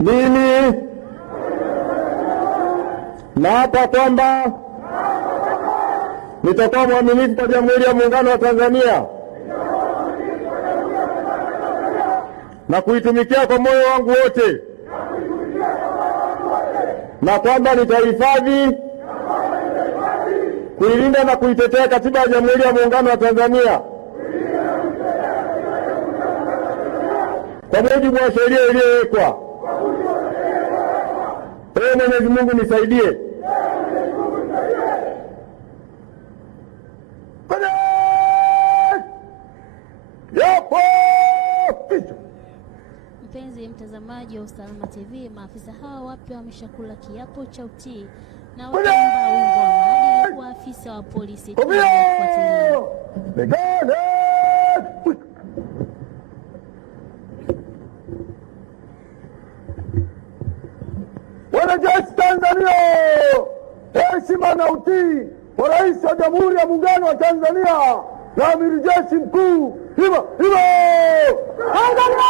Mimi naapa kwamba nitakuwa mwaminifu kwa Jamhuri ya Muungano wa Tanzania na kuitumikia kwa moyo wangu wote, na kwamba nitahifadhi, kuilinda na kuitetea Katiba ya Jamhuri ya Muungano wa Tanzania kwa mujibu wa sheria iliyowekwa. Ee Mwenyezi Mungu nisaidie. Mpenzi mtazamaji wa Usalama TV, maafisa hawa wapya wameshakula kiapo cha utii na wataimba wimbo wa maadili wa afisa wa polisi. Tunafuatilia. Wanajeshi Tanzania, heshima na utii kwa Rais wa Jamhuri ya Muungano wa Tanzania na Amiri Jeshi Mkuu. Hivyo Tanzania!